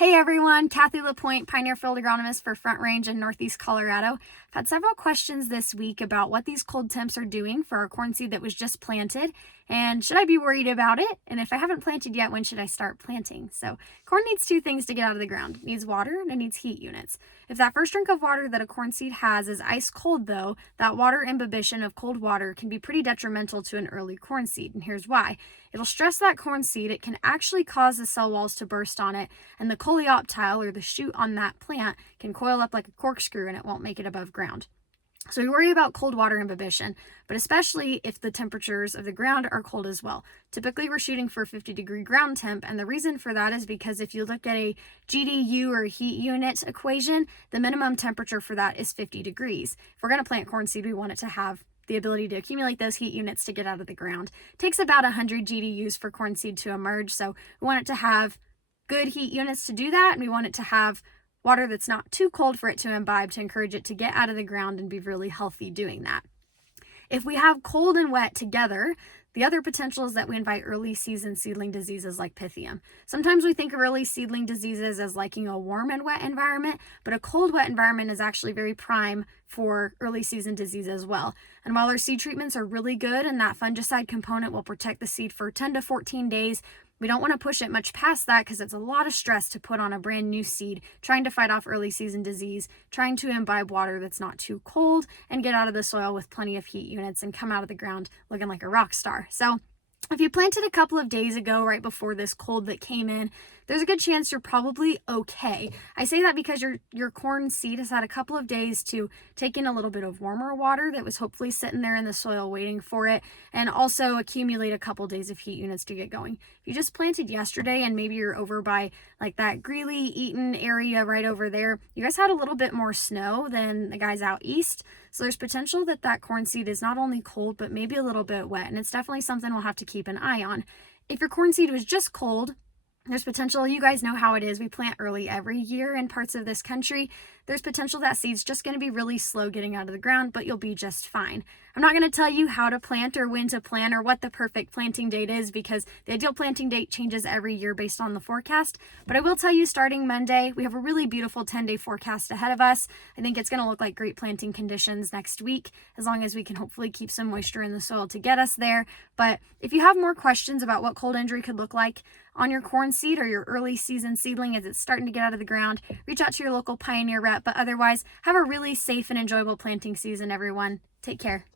Hey everyone, Kathy LaPointe, Pioneer Field Agronomist for Front Range in Northeast Colorado. I've had several questions this week about what these cold temps are doing for our corn seed that was just planted, and should I be worried about it? And if I haven't planted yet, when should I start planting? So corn needs two things to get out of the ground. It needs water and it needs heat units. If that first drink of water that a corn seed has is ice cold though, that water imbibition of cold water can be pretty detrimental to an early corn seed, and here's why. It'll stress that corn seed, it can actually cause the cell walls to burst on it, and the coleoptile, or the shoot on that plant, can coil up like a corkscrew and it won't make it above ground. So we worry about cold water imbibition, but especially if the temperatures of the ground are cold as well. Typically we're shooting for 50-degree ground temp, and the reason for that is because if you look at a GDU or heat unit equation, the minimum temperature for that is 50 degrees. If we're going to plant corn seed, we want it to have the ability to accumulate those heat units to get out of the ground. It takes about 100 GDUs for corn seed to emerge, so we want it to have good heat units to do that, and we want it to have water that's not too cold for it to imbibe to encourage it to get out of the ground and be really healthy doing that. If we have cold and wet together, the other potential is that we invite early season seedling diseases like Pythium. Sometimes we think of early seedling diseases as liking a warm and wet environment, but a cold, wet environment is actually very prime for early season disease as well. And while our seed treatments are really good and that fungicide component will protect the seed for 10 to 14 days, we don't want to push it much past that because it's a lot of stress to put on a brand new seed, trying to fight off early season disease, trying to imbibe water that's not too cold, and get out of the soil with plenty of heat units and come out of the ground looking like a rock star. So if you planted a couple of days ago, right before this cold that came in, there's a good chance you're probably okay. I say that because your corn seed has had a couple of days to take in a little bit of warmer water that was hopefully sitting there in the soil waiting for it, and also accumulate a couple days of heat units to get going. If you just planted yesterday and maybe you're over by like that Greeley, Eaton area right over there, you guys had a little bit more snow than the guys out east. So there's potential that that corn seed is not only cold, but maybe a little bit wet. And it's definitely something we'll have to keep an eye on. If your corn seed was just cold, there's potential, you guys know how it is, we plant early every year in parts of this country. There's potential that seed's just going to be really slow getting out of the ground, but you'll be just fine. I'm not going to tell you how to plant or when to plant or what the perfect planting date is, because the ideal planting date changes every year based on the forecast. But I will tell you, starting Monday, we have a really beautiful 10-day forecast ahead of us. I think it's going to look like great planting conditions next week, as long as we can hopefully keep some moisture in the soil to get us there. But if you have more questions about what cold injury could look like on your corn seed or your early season seedling as it's starting to get out of the ground, reach out to your local Pioneer rep. But otherwise, have a really safe and enjoyable planting season, everyone. Take care.